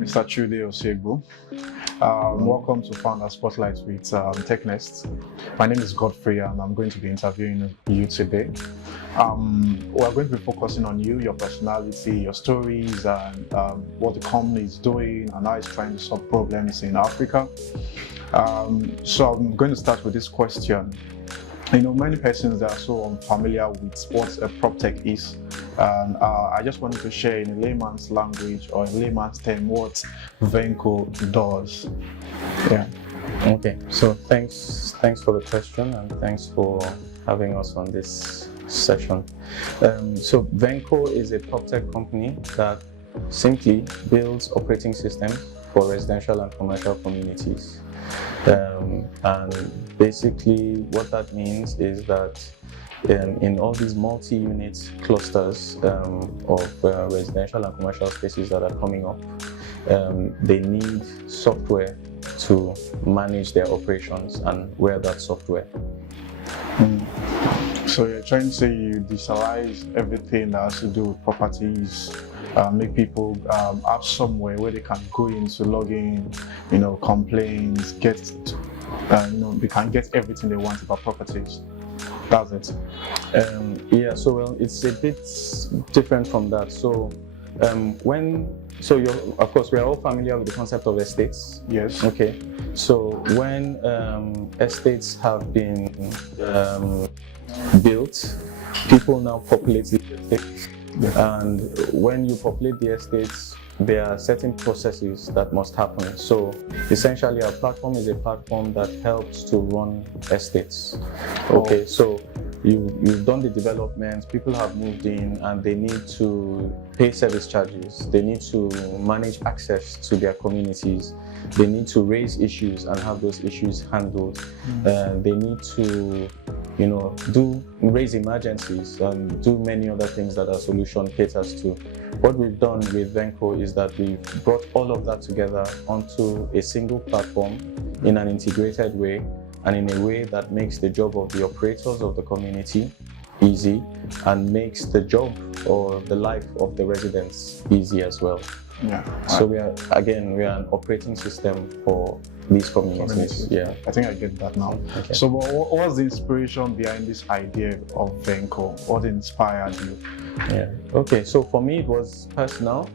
Mr. Chude Osiegbu. Welcome to Founder Spotlight with TechNest. My name is Godfrey and I'm going to be interviewing you today. We're going to be focusing on you, your personality, your stories, and what the company is doing and how it's trying to solve problems in Africa. So I'm going to start with this question. You know, many persons are so unfamiliar with what a Proptech is. And I just wanted to share in a layman's language or in layman's term what Venco does. Yeah. Okay. So thanks for the question and thanks for having us on this session. So Venco is a Proptech company that simply builds operating systems for residential and commercial communities. And basically what that means is that in all these multi-unit clusters of residential and commercial spaces that are coming up, they need software to manage their operations and wear that software. So you're trying to say you digitalize everything that has to do with properties, make people have somewhere where they can go in to log in, complaints, they can get everything they want about properties. That's it. Yeah, so well, it's a bit different from that. So of course, we are all familiar with the concept of estates. Yes. Okay. So when estates have been built, people now populate the estates. And when you populate the estates, there are certain processes that must happen. So essentially our platform is a platform that helps to run estates. Okay, so you've done the development, people have moved in and they need to pay service charges, they need to manage access to their communities, they need to raise issues and have those issues handled. They need to raise emergencies and do many other things that our solution caters to. What we've done with Venco is that we've brought all of that together onto a single platform in an integrated way and in a way that makes the job of the operators of the community easy and makes the job or the life of the residents easy as well. Yeah. So we are an operating system for these communities. Yeah. I think I get that now. Okay. So what was the inspiration behind this idea of Venco? What inspired you? Yeah. Okay. So for me, it was personal.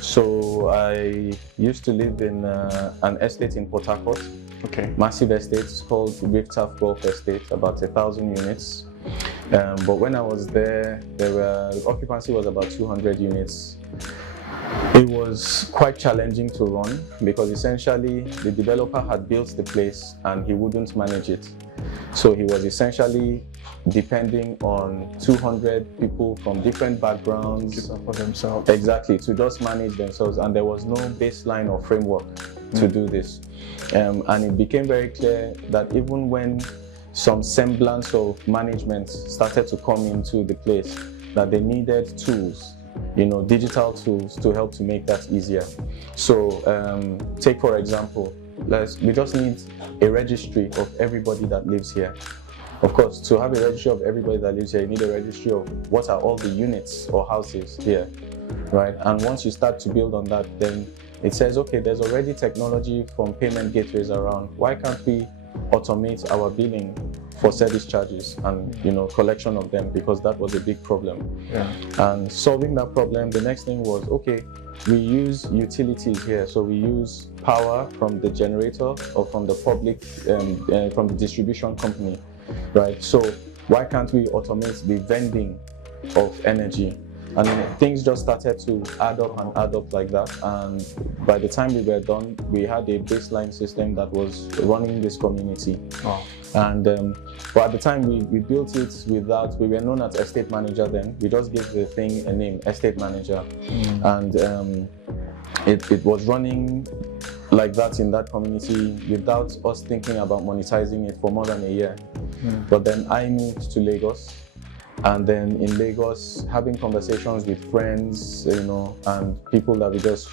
So I used to live in an estate in Port Harcourt. Okay. Massive estate. It's called Riftaf Golf Estate, about 1,000 units. But when I was there, the occupancy was about 200 units. It was quite challenging to run because essentially the developer had built the place and he wouldn't manage it. So he was essentially depending on 200 people from different backgrounds for themselves. Exactly, to just manage themselves, and there was no baseline or framework to do this. And it became very clear that even when some semblance of management started to come into the place, that they needed tools, digital tools to help to make that easier. So take for example, we just need a registry of everybody that lives here. Of course, to have a registry of everybody that lives here, you need a registry of what are all the units or houses here, right? And once you start to build on that, then it says, okay, there's already technology from payment gateways around. Why can't we automate our billing for service charges and collection of them, because that was a big problem. Yeah. And solving that problem, the next thing was, okay, we use utilities here. So we use power from the generator or from the public, from the distribution company, right? So why can't we automate the vending of energy? And things just started to add up like that. And by the time we were done, we had a baseline system that was running this community. Oh. And but at the time we built it without, we were known as estate manager then. We just gave the thing a name, estate manager. And it was running like that in that community without us thinking about monetizing it for more than a year. But then I moved to Lagos. And then in Lagos, having conversations with friends, and people that we just,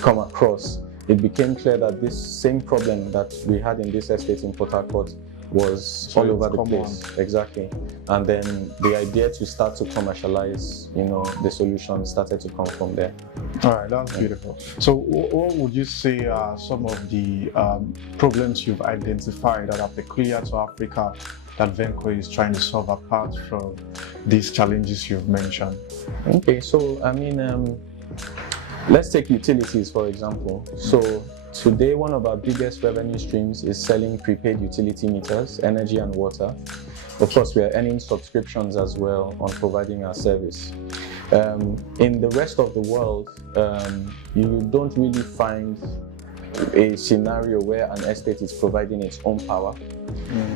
come across, it became clear that this same problem that we had in this estate in Port Harcourt was So all over it's the common. place. Exactly. And then the idea to start to commercialize, the solution started to come from there. All right, that's beautiful. So, what would you say are some of the problems you've identified that are peculiar to Africa that Venco is trying to solve apart from these challenges you've mentioned? Okay, so let's take utilities for example. So today, one of our biggest revenue streams is selling prepaid utility meters, energy and water. Of course, we are earning subscriptions as well on providing our service. In the rest of the world, you don't really find a scenario where an estate is providing its own power.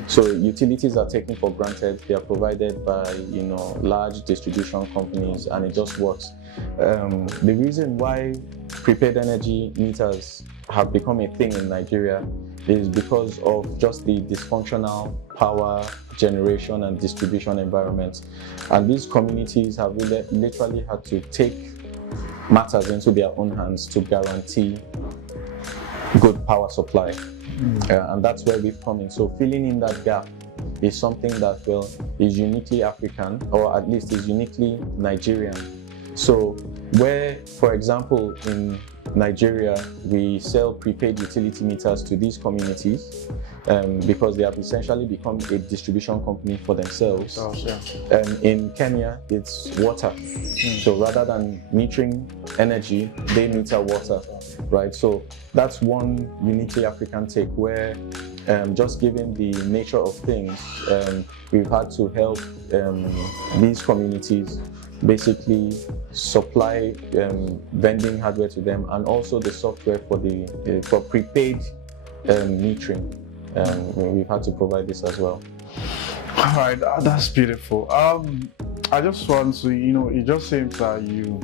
So utilities are taken for granted. They are provided by large distribution companies, and it just works. The reason why prepaid energy meters have become a thing in Nigeria is because of just the dysfunctional power generation and distribution environments. And these communities have literally had to take matters into their own hands to guarantee good power supply. And that's where we've come in. So filling in that gap is something that, is uniquely African, or at least is uniquely Nigerian. So where, for example, in Nigeria, we sell prepaid utility meters to these communities because they have essentially become a distribution company for themselves. In Kenya, it's water. So rather than metering energy, they meter water, right? So that's one uniquely African take where just given the nature of things, we've had to help these communities basically supply vending hardware to them, and also the software for prepaid metering. We've had to provide this as well. All right, that's beautiful. I just want to, it just seems that you've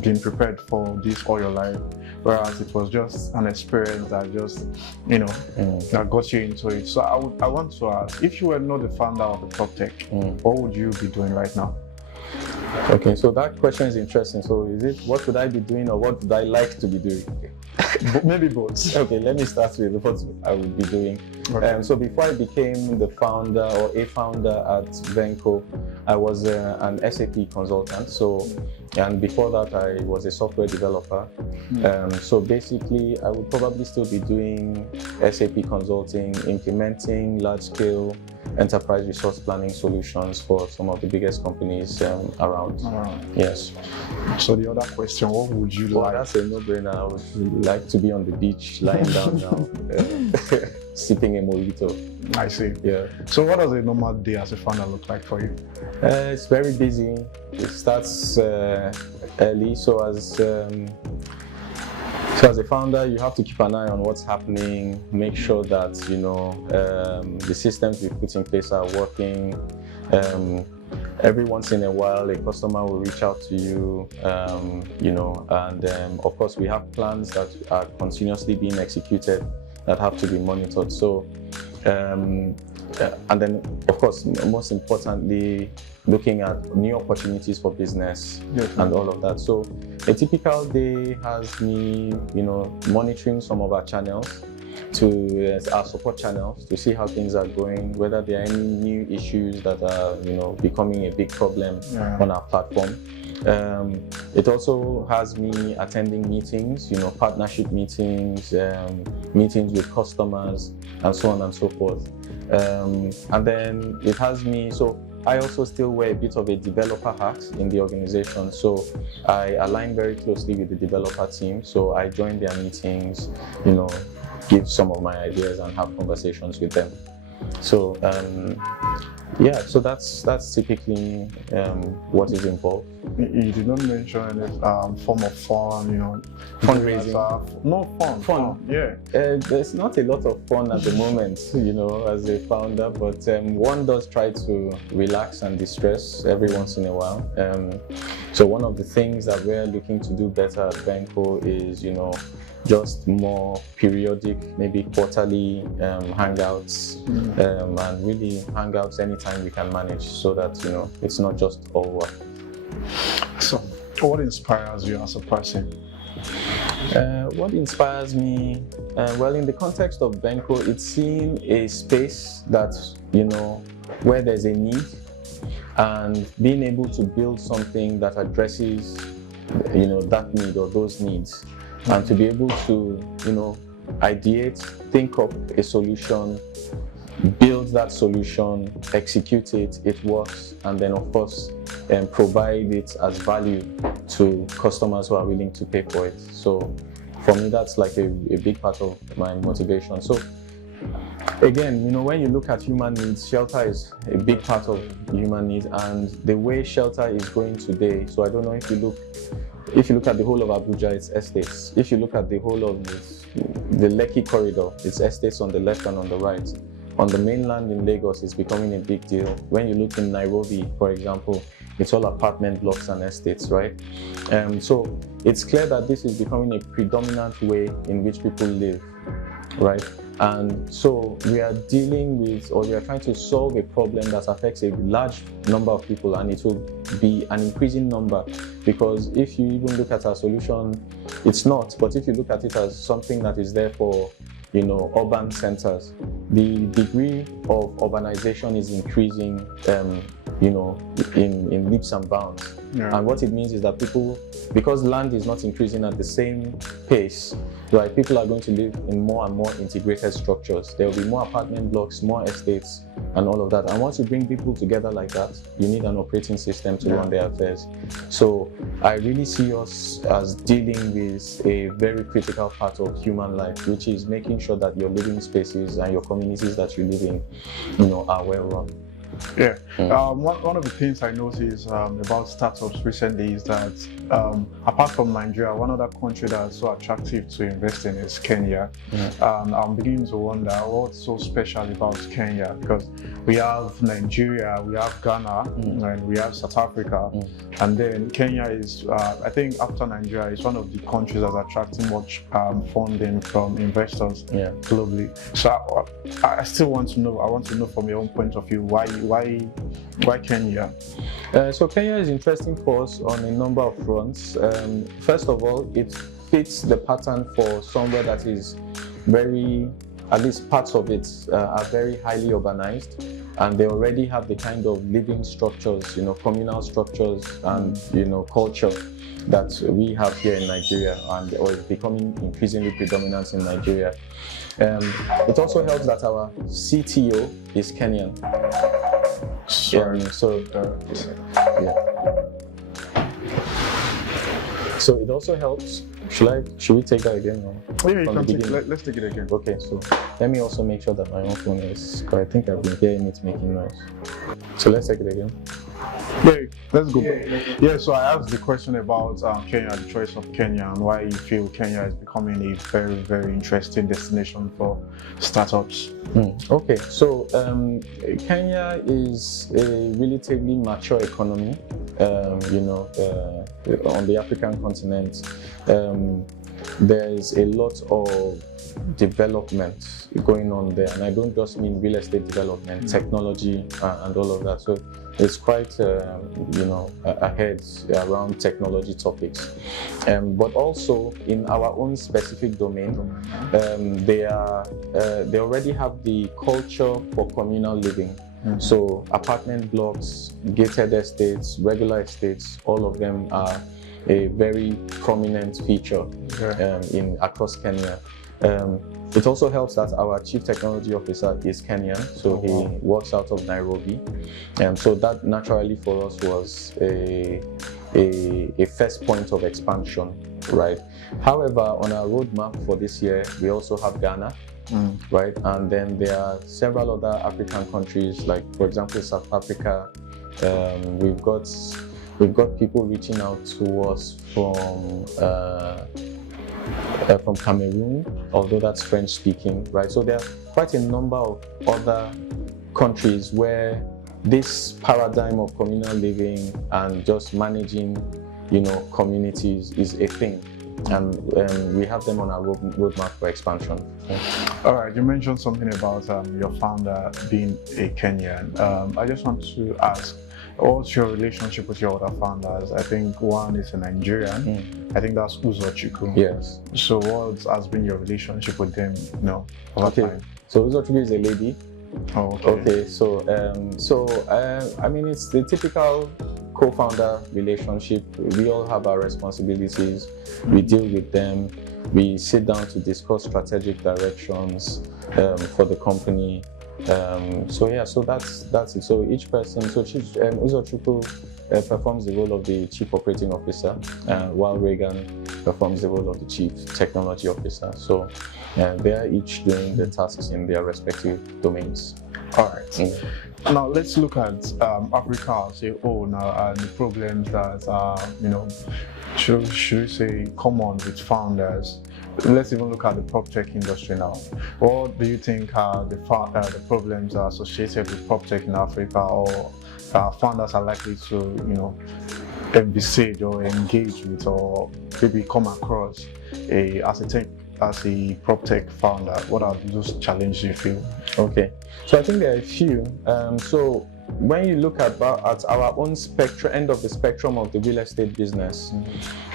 been prepared for this all your life, whereas it was just an experience that just, that got you into it. So I want to ask, if you were not the founder of the Proptech, what would you be doing right now? Okay, so that question is interesting. So is it what would I be doing, or what would I like to be doing? Maybe both. Okay, let me start with what I would be doing. Okay. So before I became the founder or a founder at Venco, I was an SAP consultant. And before that, I was a software developer. So basically, I would probably still be doing SAP consulting, implementing large-scale enterprise resource planning solutions for some of the biggest companies around. Yes. So the other question, what would you like? That's a no-brainer. I would like to be on the beach, lying down now, sipping a mojito. I see. Yeah. So what does a normal day as a founder look like for you? It's very busy. It starts early. So as a founder, you have to keep an eye on what's happening, make sure that the systems we put in place are working. Every once in a while, a customer will reach out to you, and of course, we have plans that are continuously being executed that have to be monitored. So, and then, of course, most importantly, looking at new opportunities for business and all of that. So a typical day has me, monitoring some of our channels, to our support channels, to see how things are going, whether there are any new issues that are, becoming a big problem on our platform. It also has me attending meetings, partnership meetings, meetings with customers, and so on and so forth. And then it has me, so I also still wear a bit of a developer hat in the organization. So I align very closely with the developer team. So I join their meetings, give some of my ideas and have conversations with them. So so that's typically what is involved. You did not mention any form of fun, fundraising. No fun. Yeah. There's not a lot of fun at the moment, as a founder, but one does try to relax and distress every once in a while. So one of the things that we're looking to do better at Venco is, just more periodic, maybe quarterly hangouts, and really hangouts anytime we can manage, so that it's not just all work. So, what inspires you as a person? What inspires me? Well, in the context of Venco, it's seeing a space that, where there's a need, and being able to build something that addresses, that need or those needs, and to be able to, ideate, think up a solution, build that solution, execute it, it works, and then of course provide it as value to customers who are willing to pay for it. So for me, that's like a big part of my motivation. So again, when you look at human needs, shelter is a big part of human needs, and the way shelter is going today, so I don't know if you look at the whole of Abuja, it's estates. If you look at the whole of the Lekki corridor, it's estates on the left and on the right. On the mainland in Lagos, it's becoming a big deal. When you look in Nairobi, for example, it's all apartment blocks and estates, right? So it's clear that this is becoming a predominant way in which people live, right? And so we are dealing with, or we are trying to solve a problem that affects a large number of people, and it will be an increasing number, because if you even look at our solution, it's not, but if you look at it as something that is there for, urban centers, the degree of urbanization is increasing, in leaps and bounds. Yeah. And what it means is that people, because land is not increasing at the same pace, right, people are going to live in more and more integrated structures. There will be more apartment blocks, more estates, and all of that. And once you bring people together like that, you need an operating system to run their affairs. So I really see us as dealing with a very critical part of human life, which is making sure that your living spaces and your communities that you live in, are well run. Yeah. One of the things I noticed about startups recently is that apart from Nigeria, one other country that's so attractive to invest in is Kenya. And I'm beginning to wonder what's so special about Kenya, because we have Nigeria, we have Ghana, and we have South Africa, and then Kenya is, I think after Nigeria, is one of the countries that's attracting much funding from investors globally. So I still want to know from your own point of view, why Kenya? So Kenya is interesting for us on a number of fronts. First of all, it fits the pattern for somewhere that is very, at least parts of it are very highly urbanized, and they already have the kind of living structures, communal structures and culture that we have here in Nigeria, and or is becoming increasingly predominant in Nigeria. It also helps that our CTO is Kenyan. So it also helps. Should we take that again? Yeah, you can take, let's take it again. Okay, so let me also make sure that my own phone is, because I think I've been hearing it making noise. So let's take it again. Yeah, let's go. Yeah, so I asked the question about Kenya, the choice of Kenya, and why you feel Kenya is becoming a very, very interesting destination for startups. Okay, so Kenya is a relatively mature economy, on the African continent. There's a lot of development going on there, and I don't just mean real estate development, technology, and all of that. So it's quite, ahead around technology topics, but also in our own specific domain, they already have the culture for communal living. So apartment blocks, gated estates, regular estates, all of them are a very prominent feature across Kenya. It also helps that our Chief Technology Officer is Kenyan, so he works out of Nairobi. So that naturally for us was a first point of expansion, right? However, on our roadmap for this year, we also have Ghana, right? And then there are several other African countries, like for example, South Africa. We've got people reaching out to us from Cameroon, although that's French speaking, right? So there are quite a number of other countries where this paradigm of communal living and just managing, communities is a thing. And we have them on our roadmap for expansion. All right, you mentioned something about your founder being a Kenyan. I just want to ask, What's your relationship with your other founders? I think one is a Nigerian. I think that's Uzochukwu. Yes. So what has been your relationship with them, over time? So Uzochukwu is a lady. Oh, okay. Okay. I mean, it's the typical co-founder relationship. We all have our responsibilities. We deal with them. We sit down to discuss strategic directions for the company. So that's it. So each person, Uzochukwu performs the role of the Chief Operating Officer, while Reagan performs the role of the Chief Technology Officer. So they are each doing the tasks in their respective domains. All right. Now let's look at Africa as a whole now, and the problems that are, should we say, common with founders. Let's even look at the Proptech industry now. What do you think are the problems are associated with Proptech in Africa, or founders are likely to, envisage or engage with, or maybe come across as a Proptech founder? What are those challenges you feel? Okay, so I think there are a few. So when you look at our own end of the spectrum of the real estate business,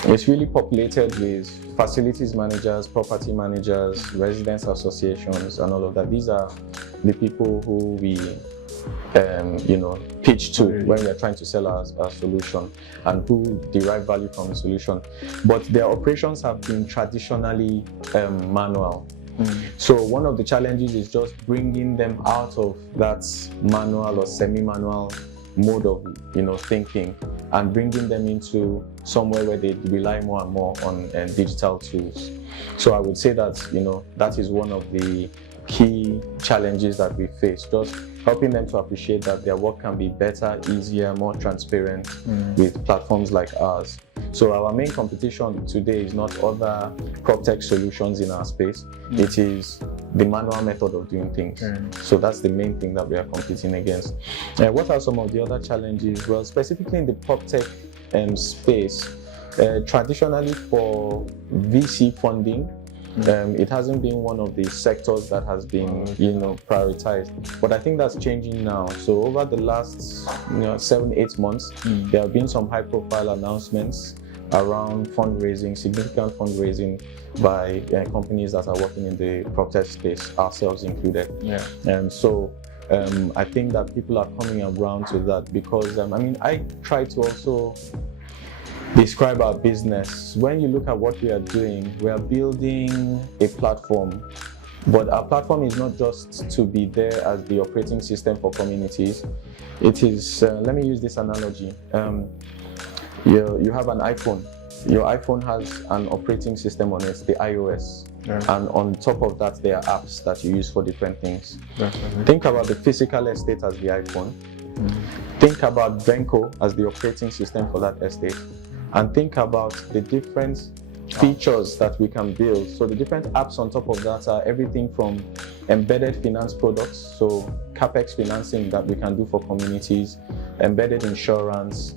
it's really populated with facilities managers, property managers, residents associations, and all of that. These are the people who we pitch to when we are trying to sell our solution, and who derive value from the solution. But their operations have been traditionally manual. So one of the challenges is just bringing them out of that manual or semi-manual mode of thinking, and bringing them into somewhere where they rely more and more on digital tools. So I would say that that is one of the key challenges that we face, just helping them to appreciate that their work can be better, easier, more transparent with platforms like ours. So our main competition today is not other Proptech solutions in our space. It is the manual method of doing things. So that's the main thing that we are competing against. What are some of the other challenges? Well, specifically in the Proptech space, traditionally for VC funding, it hasn't been one of the sectors that has been, prioritized. But I think that's changing now. So over the last, 7-8 months, there have been some high-profile announcements around fundraising, significant fundraising by companies that are working in the Proptech space, ourselves included. I think that people are coming around to that because, I try to also describe our business. When you look at what we are doing, we are building a platform, but our platform is not just to be there as the operating system for communities. It is, let me use this analogy. You have an iPhone. Your iPhone has an operating system on it, the iOS. And on top of that, there are apps that you use for different things. Think about the physical estate as the iPhone. Think about Venco as the operating system for that estate. And think about the different features that we can build. So the different apps on top of that are everything from embedded finance products, so CapEx financing that we can do for communities, embedded insurance,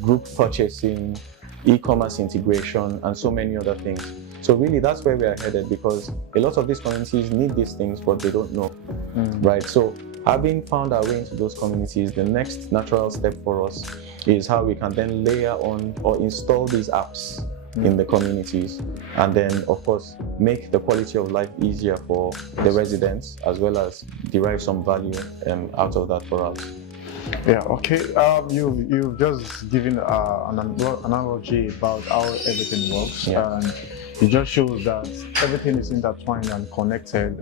group purchasing, e-commerce integration, and so many other things. So really that's where we are headed, because a lot of these communities need these things, but they don't know, right? So having found our way into those communities, the next natural step for us is how we can then layer on or install these apps in the communities, and then of course make the quality of life easier for the residents, as well as derive some value out of that for us. Yeah, okay. You've just given an analogy about how everything works, and it just shows that everything is intertwined and connected.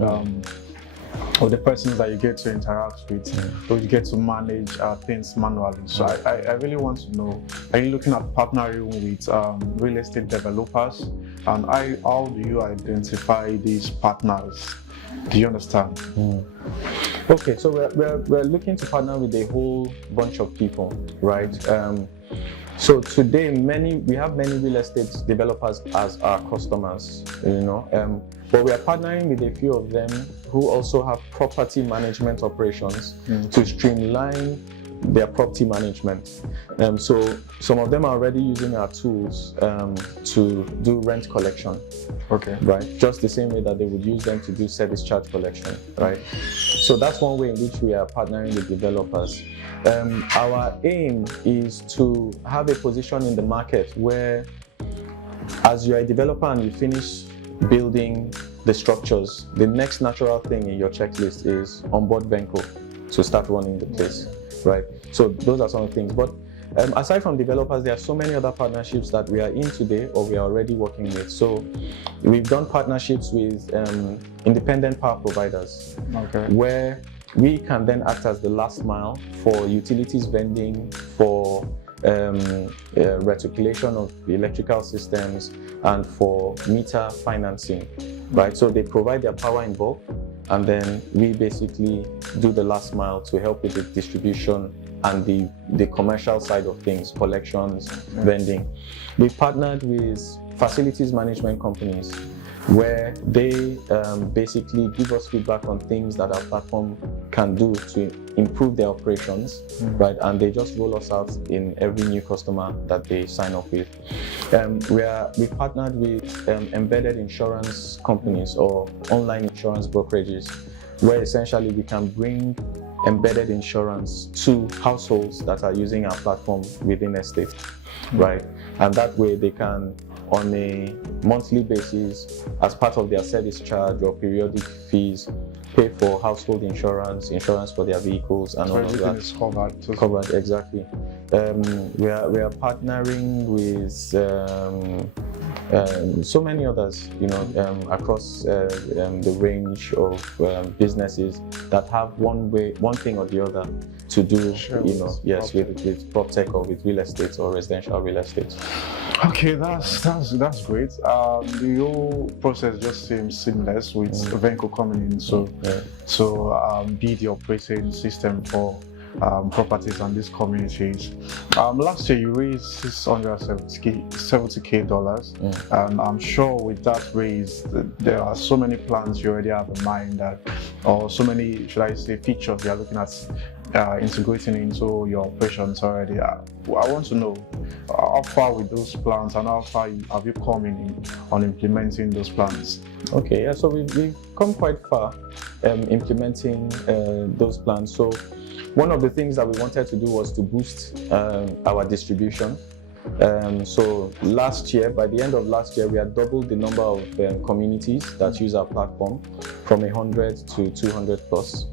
With the persons that you get to interact with, or you get to manage things manually. So I really want to know, are you looking at partnering with real estate developers, and how do you identify these partners? Do you understand? Okay, so we're looking to partner with a whole bunch of people, right? So today, we have many real estate developers as our customers, but we are partnering with a few of them who also have property management operations to streamline their property management. So some of them are already using our tools to do rent collection. Okay. Right. Just the same way that they would use them to do service charge collection. Right. So that's one way in which we are partnering with developers. Our aim is to have a position in the market where, as you're a developer and you finish building the structures, the next natural thing in your checklist is onboard Venco to start running the place, right? So those are some of the things. But aside from developers, there are so many other partnerships that we are in today or we are already working with. So we've done partnerships with independent power providers, where we can then act as the last mile for utilities vending, for reticulation of the electrical systems, and for meter financing, right? So they provide their power in bulk, and then we basically do the last mile to help with the distribution and the commercial side of things, collections, vending. We partnered with facilities management companies where they basically give us feedback on things that our platform can do to improve their operations, right? And they just roll us out in every new customer that they sign up with. We partnered with embedded insurance companies or online insurance brokerages, where essentially we can bring embedded insurance to households that are using our platform within estates, right? And that way they can, on a monthly basis, as part of their service charge or periodic fees, pay for household insurance for their vehicles, and all of that. Is covered. Covered, exactly. We are partnering with so many others, across the range of businesses that have one thing or the other to do, with Proptech or with real estate or residential real estate. Okay, that's great. The whole process just seems seamless with Venco coming in, so be the operating system for properties and these communities. Last year you raised $670K, and I'm sure with that raise there are so many plans you already have in mind, or so many, should I say, features you are looking at integrating into your operations already. I want to know how far with those plans and how far have you come on implementing those plans? Okay, yeah, so we've come quite far implementing those plans. So one of the things that we wanted to do was to boost our distribution. So last year, by the end of last year, we had doubled the number of communities that use our platform from 100 to 200 plus.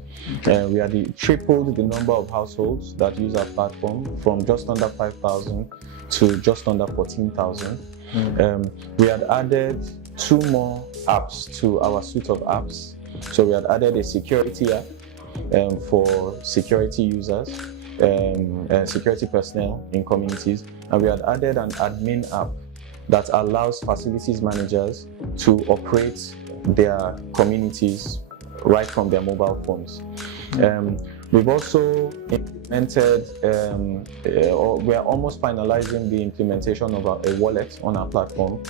We had tripled the number of households that use our platform from just under 5,000 to just under 14,000. We had added 2 more apps to our suite of apps. So we had added a security app for security users, security personnel in communities, and we had added an admin app that allows facilities managers to operate their communities right from their mobile phones. We've also implemented, we are almost finalizing the implementation of a wallet on our platform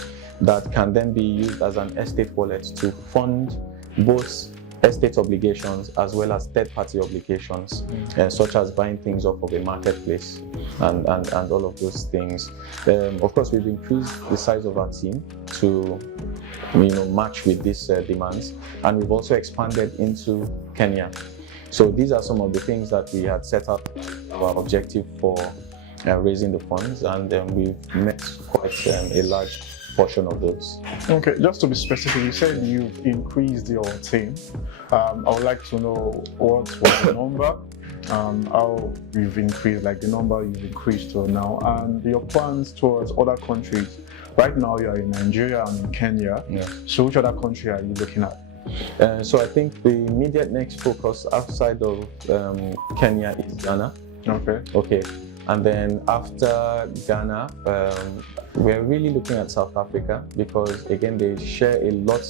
that can then be used as an estate wallet to fund both estate obligations as well as third-party obligations, such as buying things off of a marketplace and all of those things. Of course, we've increased the size of our team to match with these demands, and we've also expanded into Kenya. So these are some of the things that we had set up our objective for raising the funds, and we've met quite a large portion of those. Okay, just to be specific, you said you've increased your team. I would like to know what was the number, how you've increased, like the number you've increased to now, and your plans towards other countries. Right now you are in Nigeria and in Kenya. Yeah. So which other country are you looking at? So I think the immediate next focus outside of Kenya is Ghana. Okay. And then after Ghana, we're really looking at South Africa because, again, they share a lot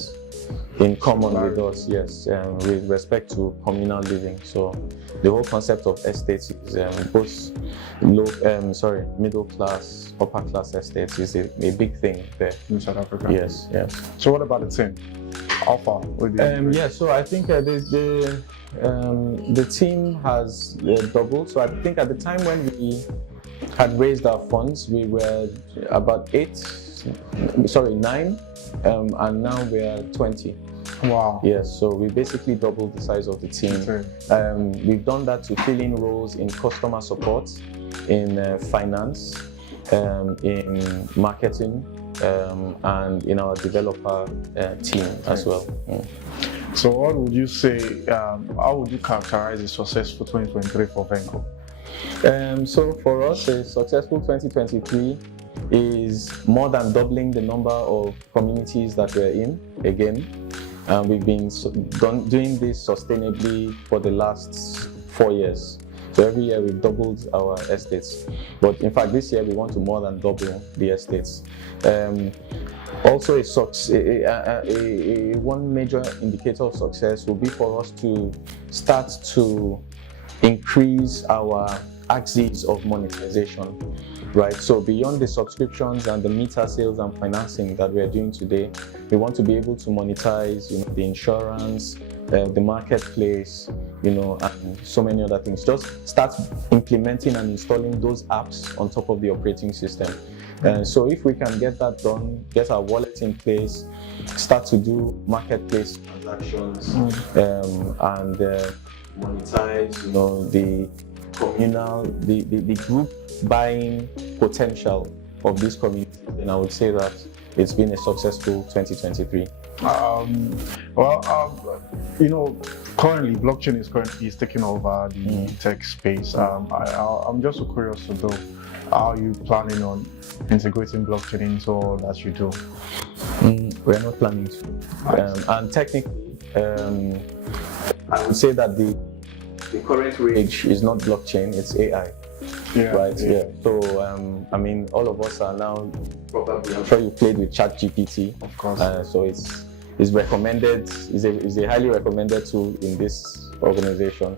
in common with us, yes, with respect to communal living. So the whole concept of estates is both middle class, upper class estates is a big thing there in South Africa. Yes. So what about the team? offer with the Yeah, so I think the team has doubled. So I think at the time when we had raised our funds, we were about 9, and now we're 20. Wow. Yes, so we basically doubled the size of the team. We've done that to fill in roles in customer support, in finance, in marketing, and in our developer team as well. So what would you say, how would you characterize a successful 2023 for Venco? So for us, a successful 2023 is more than doubling the number of communities that we're in again. We've been doing this sustainably for the last 4 years. So every year we've doubled our estates. But in fact, this year we want to more than double the estates. Also, one major indicator of success will be for us to start to increase our axes of monetization, right? So beyond the subscriptions and the meter sales and financing that we're doing today, we want to be able to monetize, the insurance, the marketplace, and so many other things. Just start implementing and installing those apps on top of the operating system. So if we can get that done, get our wallet in place, start to do marketplace transactions, and monetize, the communal, the group buying potential of this community, then I would say that it's been a successful 2023. Currently blockchain is taking over the tech space. I'm just so curious to know, how are you planning on integrating blockchain into all that you do? We're not planning to. And technically, I would say that the current rage is not blockchain, it's AI. Right? Yeah. So, all of us are now, probably, I'm sure you played with ChatGPT. Of course. So it's recommended, is a highly recommended tool in this organization.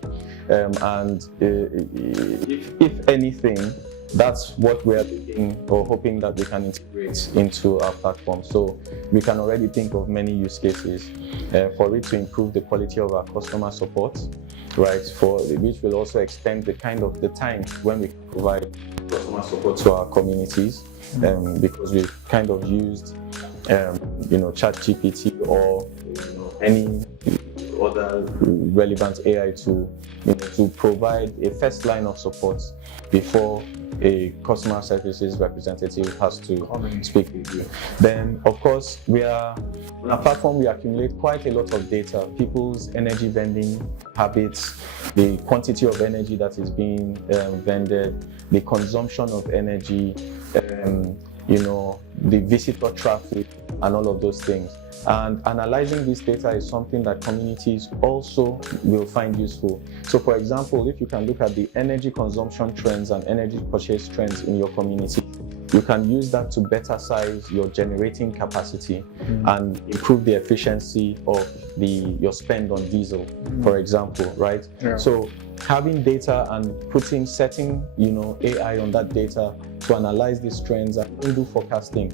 And if anything, that's what we're thinking or hoping that we can integrate into our platform. So we can already think of many use cases for it to improve the quality of our customer support, right? Which will also extend the time when we provide customer support to our communities, because we've kind of used ChatGPT or any other relevant AI tool to provide a first line of support before a customer services representative has to speak with you. Then, of course, on our platform, we accumulate quite a lot of data, people's energy vending habits, the quantity of energy that is being vended, the consumption of energy, the visitor traffic, and all of those things. And analyzing this data is something that communities also will find useful. So for example, if you can look at the energy consumption trends and energy purchase trends in your community, you can use that to better size your generating capacity and improve the efficiency of your spend on diesel, for example, right? Yeah. So having data and setting AI on that data to analyze these trends and do forecasting.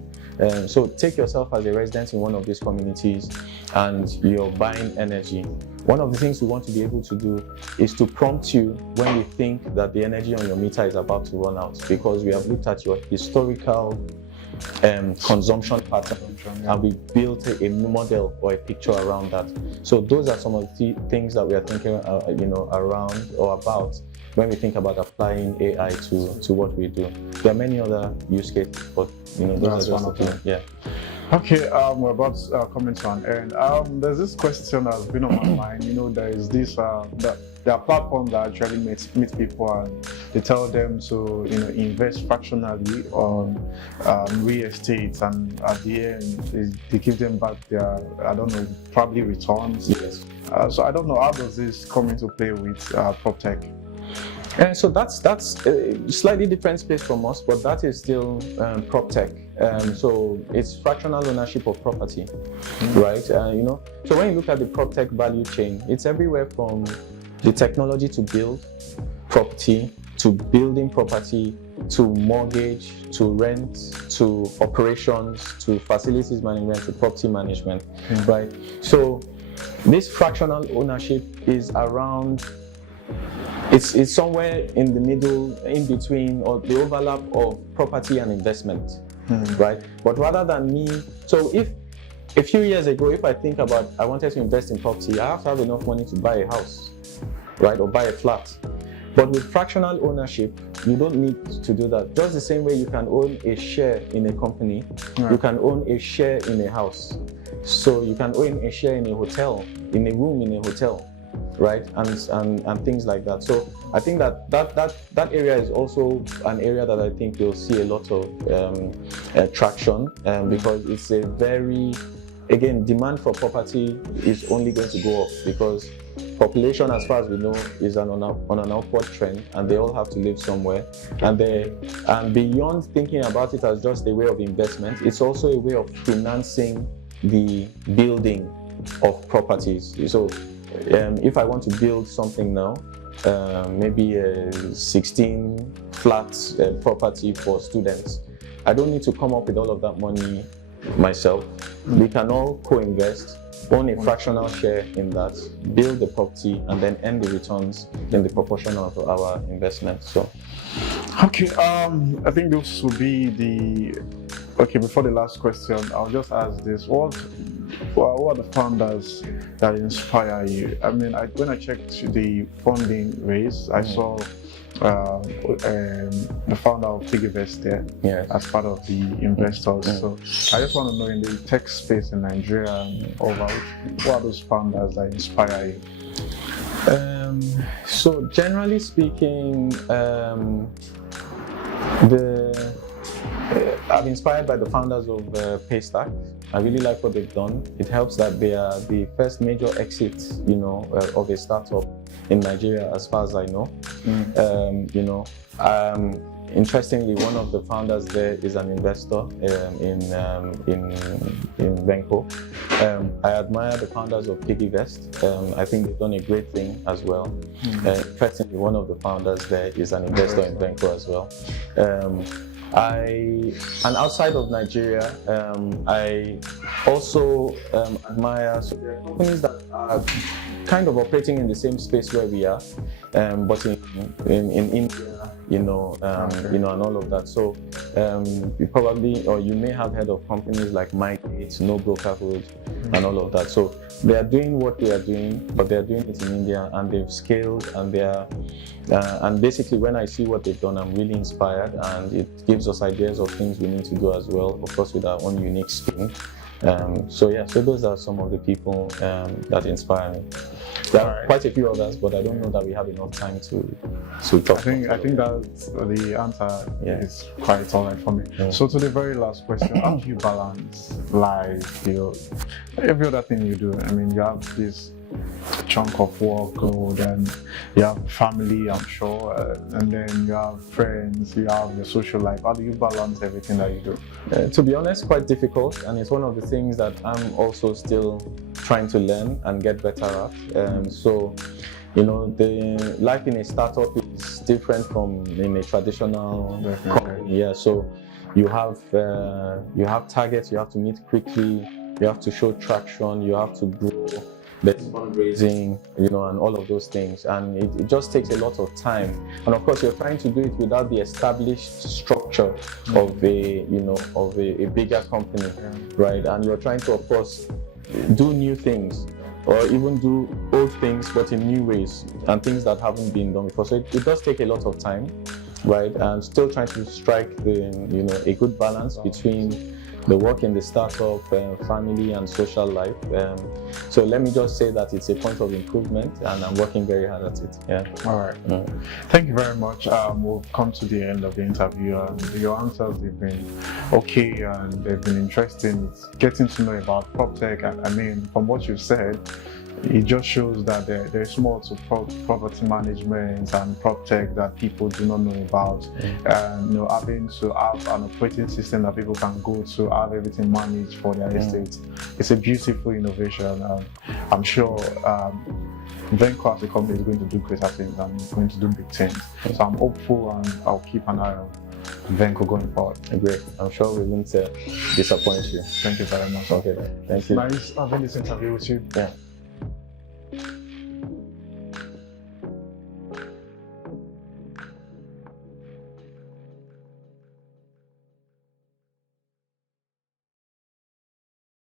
So take yourself as a resident in one of these communities and you're buying energy. One of the things we want to be able to do is to prompt you when we think that the energy on your meter is about to run out, because we have looked at your historical consumption pattern and we built a model or a picture around that. So those are some of the things that we are thinking around or about when we think about applying AI to what we do. There are many other use cases, but those are just a few. Yeah. Okay, we're about coming to an end. There's this question that's been on my mind. There is this there are platforms that actually meet people and they tell them to invest fractionally on real estate, and at the end they give them back their probably returns. Yes. So I don't know, how does this come into play with Proptech? So that's a slightly different space from us, but that is still Proptech. So it's fractional ownership of property, right? So when you look at the Proptech value chain, it's everywhere from the technology to build property, to building property, to mortgage, to rent, to operations, to facilities management, to property management, right? So this fractional ownership is around, it's somewhere in the middle, in between, or the overlap of property and investment, right? But rather than me, so if a few years ago, if I think about I wanted to invest in property, I have to have enough money to buy a house, right, or buy a flat. But with fractional ownership, you don't need to do that. Just the same way you can own a share in a company, you can own a share in a house. So you can own a share in a hotel, in a room in a hotel, right? And things like that. So I think that area is also an area that I think you'll see a lot of traction, because it's a very, again, demand for property is only going to go up because population, as far as we know, is on an upward trend, and they all have to live somewhere. And beyond thinking about it as just a way of investment, it's also a way of financing the building of properties. So if I want to build something now, maybe a 16 flats property for students, I don't need to come up with all of that money myself. We can all co-invest, own a fractional share in that, build the property, and then earn the returns in the proportion of our investment. So, okay, I think this will be before the last question, I'll just ask this: what are the founders that inspire you? I mean, when I checked the funding raise, I saw the founder of PiggyVest there as part of the investors. So I just want to know, in the tech space in Nigeria and overall, what are those founders that inspire you? So generally speaking, I'm inspired by the founders of Paystack. I really like what they've done. It helps that they are the first major exit, of a startup in Nigeria, as far as I know. Interestingly, one of the founders there is an investor in Venco. I admire the founders of PiggyVest. I think they've done a great thing as well. Interestingly, one of the founders there is an investor in Venco as well. And outside of Nigeria, I also admire companies that are kind of operating in the same space where we are, but in India, and all of that. So you probably, or you may have heard of companies like MyGate, No Brokerhood, and all of that. So they are doing what we are doing, but they are doing it in India, and they've scaled, and they are. And basically, when I see what they've done, I'm really inspired, and it gives us ideas of things we need to do as well, of course, with our own unique spin. So those are some of the people that inspire me. There are quite a few others, but I don't know that we have enough time to talk. I think that's the answer is quite all right for me. So to the very last question, how do you balance life, every other thing you do? I mean, you have this chunk of workload, and you have family, I'm sure, and then you have friends, you have your social life. How do you balance everything that you do? To be honest, quite difficult, and it's one of the things that I'm also still trying to learn and get better at. So, the life in a startup is different from in a traditional company. Yeah, so you have targets you have to meet quickly, you have to show traction, you have to grow. There's fundraising, and all of those things, and it just takes a lot of time. And of course, you're trying to do it without the established structure of a bigger company, right? And you're trying to, of course, do new things, or even do old things, but in new ways, and things that haven't been done before. So it does take a lot of time, right? And still trying to strike a good balance between the work in the startup, family, and social life. So let me just say that it's a point of improvement, and I'm working very hard at it. Yeah. All right. Thank you very much. We've come to the end of the interview. Your answers have been okay, and they've been interesting. It's getting to know about Proptech. I mean, from what you've said, it just shows that there's more to property management and Proptech that people do not know about. Having to have an operating system that people can go to have everything managed for their estate. It's a beautiful innovation. I'm sure Venco as a company is going to do greater things and going to do big things. So I'm hopeful, and I'll keep an eye on Venco going forward. Great. I'm sure we won't disappoint you. Thank you very much. Okay. Thank you. Nice having this interview with you. Yeah.